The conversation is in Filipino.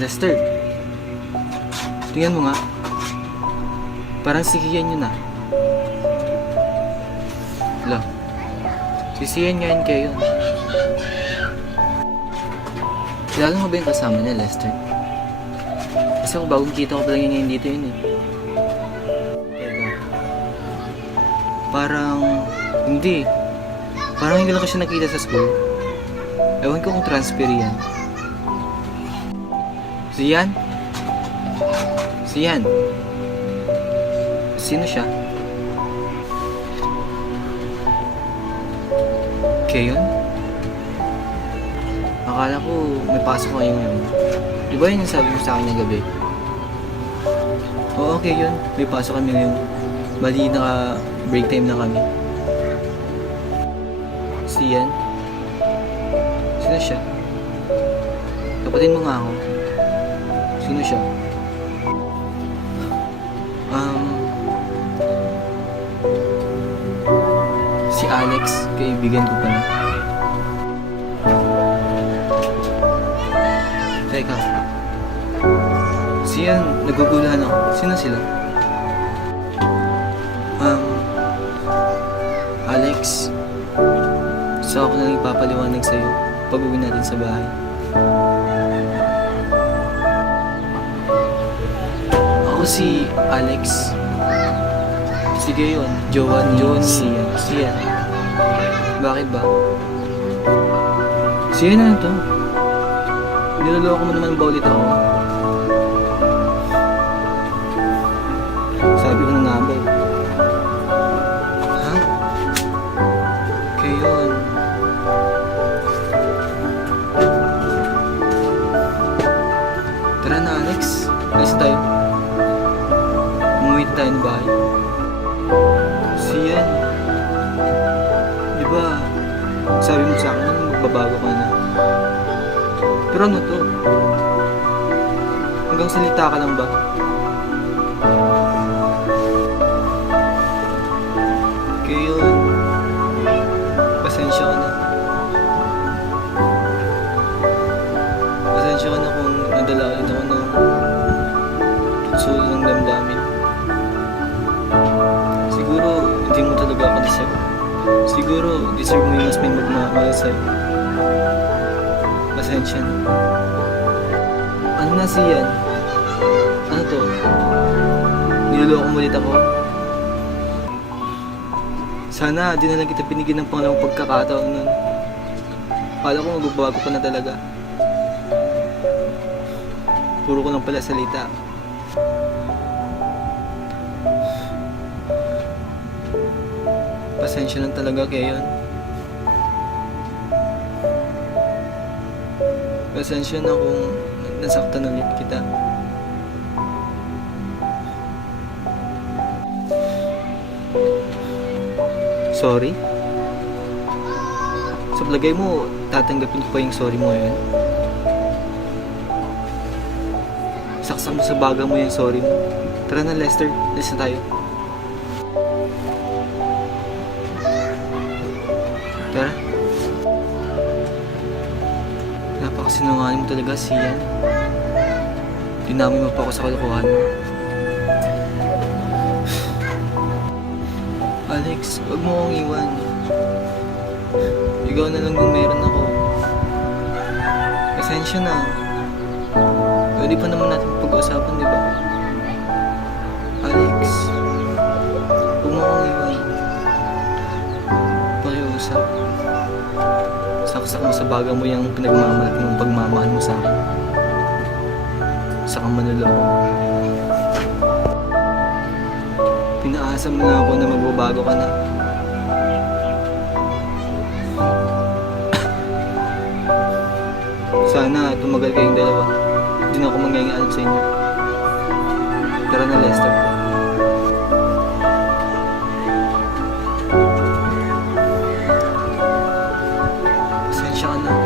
Lester, tingnan mo nga. Parang sikiyan yun ah. Wala. Sisiyan nga yun kayo. Kilala mo ba yung kasama niya, Lester? Kasi ako bagong kita ko pa lang yun ngayon dito yun eh. Teka. Parang... Hindi. Parang hindi lang ko siya nakita sa school. Ewan ko kung transfer yan. Siyan? Siyan? Sino siya? Kayon? Akala ko may pasok kayo ngayon. Di ba yun yung sabi mo sa akin ng gabi? Oo, okay yun. May pasok kami ngayon. Bali, naka-break time na kami. Siyan? Sino siya? Kapatin mo nga ako. Sino siya? Si Alex, kaibigan ko pala. Teka. Siyan, nagugulahan ako. Sino sila? Alex, so ako na ipapaliwanag sa'yo pag uwi natin sa bahay. Ako si Alex. Sige yun, Joan, Siyan. Bakit ba? Siyan na to. Niloloko mo naman ba ulit ako? Sabi ko na nga ba eh. Ha? Kaya yun. Tara na, Alex. Alis tayo. Umuwi tayo ng bahay. Siyan. Di ba, sabi mo sa akin, magbabago ka na. Pero ano to? Hanggang salita ka lang ba? Kaya yun. Pasensya ka na. Pasensya ka na kung nadala ulit ako ng tutsulo ng damdamin. Siguro, hindi mo talaga ako deserve. Siguro, deserve mo yung mas may magmamahal sa'yo. Pasensya na. Ano na siyan? Ano to? Niloloko mo ulit ako? Sana di na lang kita binigyan ng pangalawang pagkakataon nun. Kala ko magbabago ka na talaga. Puro ko lang pala salita. Pasensya lang talaga kayo. Pasensya na kung nasaktan ulit kita. Sorry? Sa palagay mo, tatanggapin ko pa yung sorry mo yun? Saksak mo sa baga mo yung sorry mo. Tara na, Lester. Alis na tayo. Tara. Napakasinungaling mo talaga, Siyan. Dinami mo pa ako sa kalokohan mo. Alex, wag mo akong iwan. Ikaw na lang yung meron ako. Pasensya na. Pwede pa naman natin pag-usapan, di ba? Alex, wag mo akong iwan. Pakiusap. Saksak mo sa baga mo yung pinagmamalaki ng pagmamahal mo sa akin. Sa kang manuloko. Pinaasa mo na ako na magbabago ka na. Sana tumagal kayong dalawa. Hindi na ako mangyayaan sa inyo. Tara na, Lester. Pasensya ka na.